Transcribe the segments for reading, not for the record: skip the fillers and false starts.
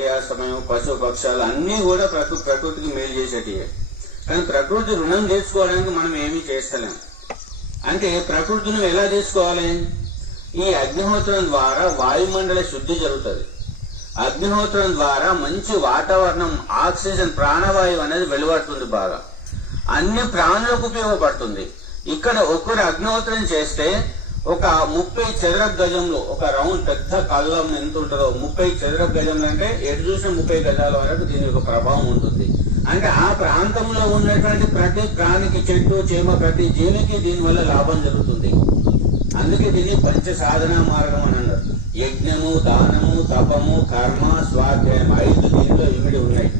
సూర్యాస్తమయం, పశు పక్షాలు అన్నీ కూడా ప్రకృతికి మేలు చేసేటివే. కానీ ప్రకృతి రుణం తీసుకోవడానికి మనం ఏమీ చేస్తలేం. అంటే ప్రకృతిని ఎలా తీసుకోవాలి? ఈ అగ్నిహోత్రం ద్వారా వాయుమండల శుద్ధి జరుగుతుంది. అగ్నిహోత్రం ద్వారా మంచి వాతావరణం, ఆక్సిజన్, ప్రాణవాయువు అనేది వెలువడుతుంది. బాగా అన్ని ప్రాణులకు ఉపయోగపడుతుంది. ఇక్కడ ఒక్కరు అగ్నిహోత్రం చేస్తే ఒక 30 చదరపు గజంలో ఒక రౌండ్ పెద్ద కళ్ళం ఎంత ఉంటుందో 30 చదరపు గజంలో, అంటే ఎటు చూసిన 30 గజాల వరకు దీని యొక్క ప్రభావం ఉంటుంది. అంటే ఆ ప్రాంతంలో ఉన్నటువంటి ప్రతి ప్రాణికి, చెట్టు చేమ, ప్రతి జీవికి దీనివల్ల లాభం జరుగుతుంది. అందుకే దీన్ని పంచ సాధన మార్గం అని అన్నారు. యజ్ఞము, దానము, తపము, కర్మ, స్వాధ్యాయం 5 దీనిలో ఇమిడి ఉన్నాయి.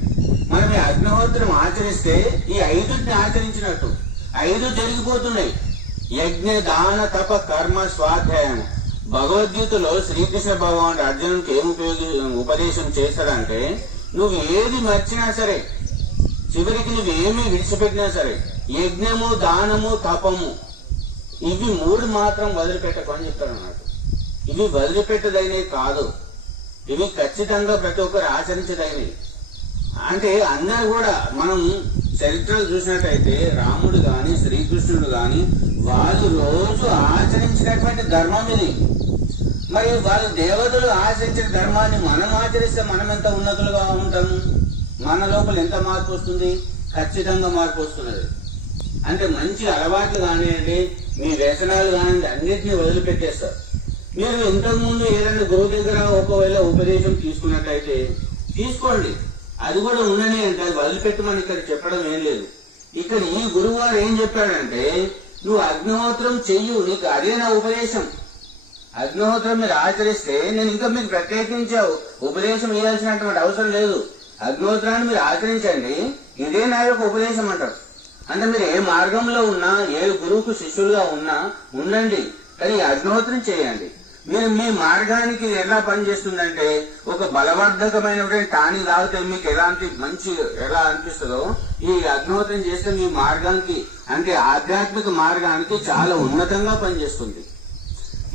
మనం ఈ అగ్నిహోత్రం ఆచరిస్తే ఈ 5ని ఆచరించినట్టు 5 జరిగిపోతున్నాయి. యజ్ఞ, దాన, తప, కర్మ, స్వాధ్యాయం. భగవద్గీతలో శ్రీకృష్ణ భగవానుడు అర్జునుడికి ఏం ఉపదేశం చేశాడంటే, నువ్వు ఏది మర్చినా సరే, చివరికి నువ్వేమి విడిచిపెట్టినా సరే, యజ్ఞము, దానము, తపము ఇవి 3 మాత్రం వదిలిపెట్టకు అని చెప్తాడు అన్నట్టు. ఇవి వదిలిపెట్టదైనవి కాదు, ఇవి ఖచ్చితంగా ప్రతి ఒక్కరు ఆచరించదైనవి. అంటే అందరూ కూడా మనం చరిత్రలు చూసినట్టయితే రాముడు గాని, శ్రీకృష్ణుడు గాని వాళ్ళు రోజు ఆచరించినటువంటి ధర్మం ఇది. మరి వాళ్ళు దేవతలు ఆచరించిన ధర్మాన్ని మనం ఆచరిస్తే మనం ఎంత ఉన్నతులుగా ఉంటాము? మన లోపల ఎంత మార్పు వస్తుంది? ఖచ్చితంగా మార్పు వస్తున్నది. అంటే మంచి అలవాట్లు కానివ్వండి, మీ వ్యసనాలు కానివ్వండి, అన్నిటినీ వదిలిపెట్టేస్తారు. మీరు ఇంతకుముందు ఏదైనా గురువు దగ్గర ఒకవేళ ఉపదేశం తీసుకున్నట్టయితే తీసుకోండి, అది కూడా ఉండని అంటే అది వదిలిపెట్టమని ఇక్కడ చెప్పడం ఏం లేదు. ఇక్కడ ఈ గురువు గారు ఏం చెప్పాడంటే, నువ్వు అగ్నిహోత్రం చెయ్యు, నీకు అదే నా ఉపదేశం. అగ్నిహోత్రం మీరు ఆచరిస్తే నేను ఇంకా మీకు ప్రత్యేకించావు ఉపదేశం ఇవ్వాల్సినటువంటి అవసరం లేదు. అగ్నిహోత్రాన్ని మీరు ఆచరించండి, ఇదే నా యొక్క ఉపదేశం అంటారు. అంటే మీరు ఏ మార్గంలో ఉన్నా, ఏ గురువుకు శిష్యులుగా ఉన్నా ఉండండి, కానీ అగ్నిహోత్రం చేయండి. మీరు మీ మార్గానికి ఎలా పనిచేస్తుందంటే, ఒక బలవర్ధకమైనటువంటి టానిక్ తాగితే మీకు ఎలాంటి మంచి ఎలా అనిపిస్తుందో, ఈ అగ్నిహోత్రం చేస్తే మీ మార్గానికి, అంటే ఆధ్యాత్మిక మార్గానికి చాలా ఉన్నతంగా పనిచేస్తుంది.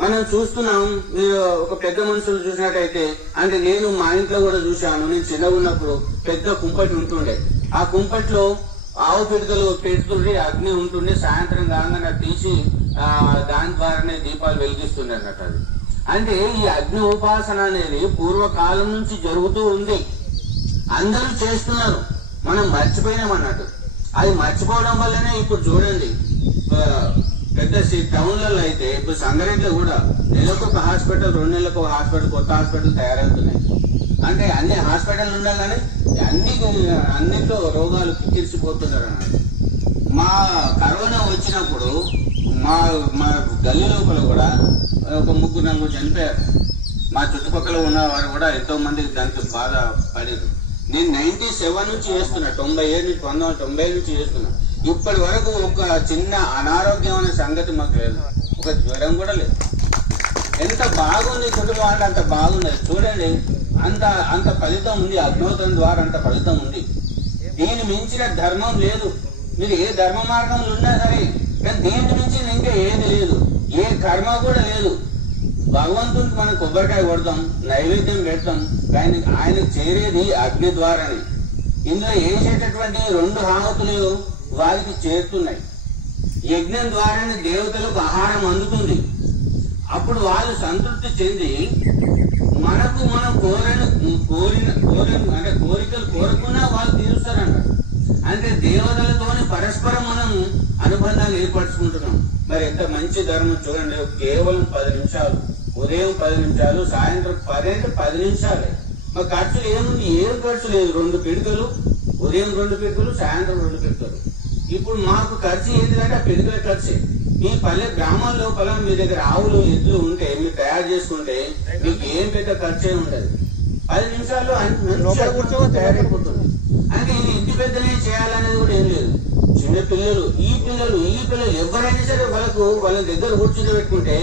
మనం చూస్తున్నాం, మీరు ఒక పెద్ద మనుషులు చూసినట్టయితే, అంటే నేను మా ఇంట్లో కూడా చూశాను. నేను చిన్నగా ఉన్నప్పుడు పెద్ద కుంపటి ఉంటుండే. ఆ కుంపట్లో ఆవు పిడకలు పెడుతుండే, అగ్ని ఉంటుండే. సాయంత్రం కాగానే తీసి దాని ద్వారానే దీపాలు వెలిగిస్తుండే అన్నట్టు. అది అంటే ఈ అగ్ని ఉపాసన అనేది పూర్వకాలం నుంచి జరుగుతూ ఉంది, అందరూ చేస్తున్నారు, మనం మర్చిపోయినాం అన్నట్టు. అది మర్చిపోవడం వల్లనే ఇప్పుడు చూడండి పెద్ద టౌన్లలో అయితే, ఇప్పుడు సంగారెడ్డిలో కూడా నెలకు ఒక హాస్పిటల్, 2 నెలలకు ఒక హాస్పిటల్, కొత్త హాస్పిటల్ తయారవుతున్నాయి. అంటే అన్ని హాస్పిటల్ ఉండాలని అన్నిట్లో రోగాలు కిక్కిరిసిపోతున్నారు అన్నట్టు. మా కరోనా వచ్చినప్పుడు మా గల్లీ లోపల కూడా ఒక 3-4 చనిపోయారు. మా చుట్టుపక్కల ఉన్న వారు కూడా ఎంతో మంది దానికి బాధ పడేది. నేను 97 నుంచి చేస్తున్నా, 1990 నుంచి చేస్తున్నా. ఇప్పటి వరకు ఒక చిన్న అనారోగ్యం అనే సంగతి మాకు లేదు, ఒక జ్వరం కూడా లేదు. ఎంత బాగుంది కుటుంబం అంటే అంత బాగున్నది. చూడండి, అంత ఫలితం ఉంది. అగ్నిహోత్రం ద్వారా అంత ఫలితం ఉంది. దీని మించిన ధర్మం లేదు. మీరు ఏ ధర్మ మార్గంలో ఉన్నా సరే, కానీ దీని మించి ఇంకా ఏది లేదు, ఏ కర్మ కూడా లేదు. భగవంతునికి మనం కొబ్బరికాయ కొడతాం, నైవేద్యం పెడతాం, కానీ ఆయనకు చేరేది అగ్ని ద్వారానే. ఇందులో వేసేటటువంటి 2 హామతులు వారికి చేరుతున్నాయి. యజ్ఞం ద్వారానే దేవతలకు ఆహారం అందుతుంది. అప్పుడు వాళ్ళు సంతృప్తి చెంది మనకు మనం కోరిన అంటే కోరికలు కోరకున్నా వాళ్ళు తీరుస్తారంట. అంటే దేవతలతోని పరస్పరం మనం అనుబంధాలు ఏర్పరచుకుంటున్నాం. మరి ఎంత మంచి ధర్మం చూడండి. కేవలం 10 నిమిషాలు, ఉదయం 10 నిమిషాలు, సాయంత్రం 10 అంటే 10 నిమిషాలే. మరి ఖర్చు ఏముంది? ఏం ఖర్చు లేదు. 2 పిడకలు, ఉదయం 2 పిడకలు, సాయంత్రం 2 పిడకలు. ఇప్పుడు మాకు ఖర్చు ఏంటంటే ఆ పిడకల ఖర్చే. మీ పల్లె గ్రామాల లోపల మీ దగ్గర ఆవులు, ఎద్దులు ఉంటే మీరు తయారు చేసుకుంటే మీకు ఏం పెద్ద ఖర్చే ఉండదు. 10 నిమిషాల్లో తయారైపోతుంది. అంటే ఇది ఇంటి పెద్దనే చేయాలనేది కూడా ఏం లేదు. చిన్న పిల్లలు, ఈ పిల్లలు ఎవరైనా సరే వాళ్ళ దగ్గర కూర్చుని పెట్టుకుంటే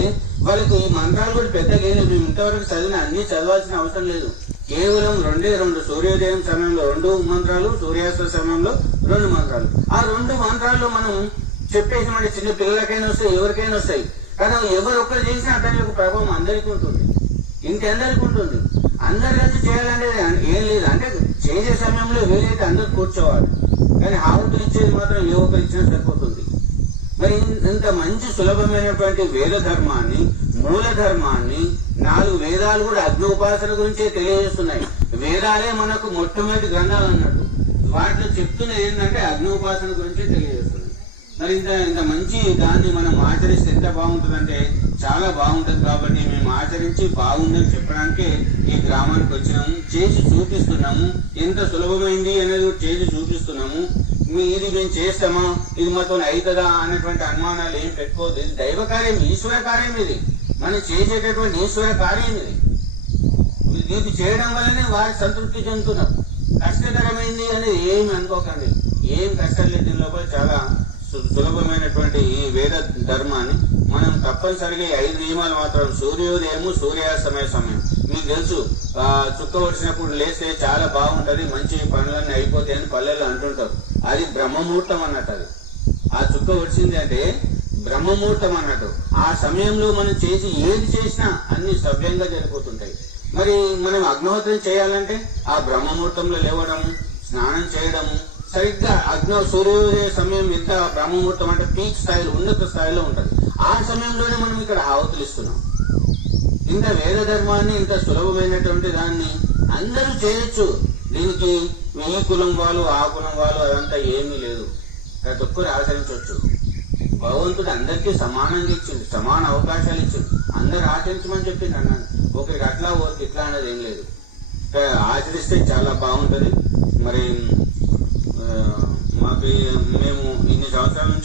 వాళ్ళకు ఈ మంత్రాలు కూడా పెద్దగా ఏం లేదు. ఇంతవరకు చదివిన అన్ని చదవాల్సిన అవసరం లేదు. కేవలం 2 సూర్యోదయం సమయంలో 2 మంత్రాలు, సూర్యాస్త సమయంలో 2 మంత్రాలు. ఆ 2 మంత్రాల్లో మనం చెప్పేసామంటే చిన్న పిల్లలకైనా వస్తాయి, ఎవరికైనా వస్తాయి. కానీ ఎవరు ఒక్కరు చేసినా అతని యొక్క ప్రభావం అందరికీ ఉంటుంది, ఇంటి అందరికీ ఉంటుంది. అందరు కలిసి చేయాలనేది ఏం లేదు. వీలైతే అందరూ కూర్చోవాలి, కానీ ఆహుతులు ఇచ్చేది మాత్రం ఏ ఒక్కరు ఇచ్చినా సరిపోతుంది. మరి ఇంత మంచి సులభమైనటువంటి వేద ధర్మాన్ని, మూల ధర్మాన్ని, 4 వేదాలు కూడా అగ్ని ఉపాసన గురించే తెలియజేస్తున్నాయి. వేదాలే మనకు మొట్టమొదటి గ్రంథాలు అన్నట్టు, వాటిలో చెప్తున్న ఏంటంటే అగ్ని ఉపాసన గురించే తెలియజేస్తున్నాయి. మరి ఇంత మంచి దాన్ని మనం ఆచరిస్తే ఎంత బాగుంటుందంటే చాలా బాగుంటుంది. కాబట్టి మేము ఆచరించి బాగుందని చెప్పడానికే ఈ గ్రామానికి వచ్చినాము, చేసి చూపిస్తున్నాము. ఎంత సులభమైంది అనేది చేసి చూపిస్తున్నాము. ఇది మేము చేస్తామా, ఇది మాతో అవుతుందా అనేటువంటి అనుమానాలు ఏం పెట్టుకోవద్దు. ఇది దైవ కార్యం, ఈశ్వర కార్యం. ఇది మనం చేసేటటువంటి ఈశ్వర కార్యం. ఇది చేయడం వల్లనే వారి సంతృప్తి చెందుతున్నారు. కష్టతరమైంది అనేది ఏమి అనుకోకండి, ఏం కష్టం లేదు. దీని లోపల చాలా సులభమైనటువంటి ఈ వేద ధర్మాన్ని మనం తప్పనిసరిగా 5 నియమాలు మాత్రం. సూర్యోదయము, సూర్యాస్తమయ సమయం. మీకు తెలుసు, చుక్క వచ్చినప్పుడు లేస్తే చాలా బాగుంటది, మంచి పనులన్నీ అయిపోతాయని పల్లెల్లో అంటుంటారు. అది బ్రహ్మముహూర్తం అన్నట్టు. అది ఆ చుక్క వచ్చింది అంటే బ్రహ్మముహూర్తం అన్నట్టు. ఆ సమయంలో మనం చేసి ఏది చేసినా అన్ని సవ్యంగా జరిగిపోతుంటాయి. మరి మనం అగ్నిహోత్రం చేయాలంటే ఆ బ్రహ్మముహూర్తంలో లేవడము, స్నానం చేయడము, సరిగ్గా సూర్యోదయ సమయం ఎంత బ్రహ్మముహూర్తం అంటే పీక్ స్థాయిలో, ఉన్నత స్థాయిలో ఉంటది. ఆ సమయంలోనే మనం ఇక్కడ ఆహుతులు ఇస్తున్నాం. ఇంత వేద ధర్మాన్ని, ఇంత సులభమైనటువంటి దాన్ని అందరూ చేయొచ్చు. దీనికి ఈ కులం వాళ్ళు, ఆ కులం వాళ్ళు అదంతా ఏమీ లేదు. ప్రతి ఒక్కరు ఆచరించవచ్చు. భగవంతుడు అందరికీ సమానంగా ఇచ్చింది, సమాన అవకాశాలు ఇచ్చింది. అందరు ఆచరించమని చెప్పింది అన్నాను. ఒకరికి అట్లా, ఒకరికి ఇట్లా అనేది ఏం లేదు. ఆచరిస్తే చాలా బాగుంటది. మరి మాకు మేము ఇన్ని సంవత్సరాల నుంచి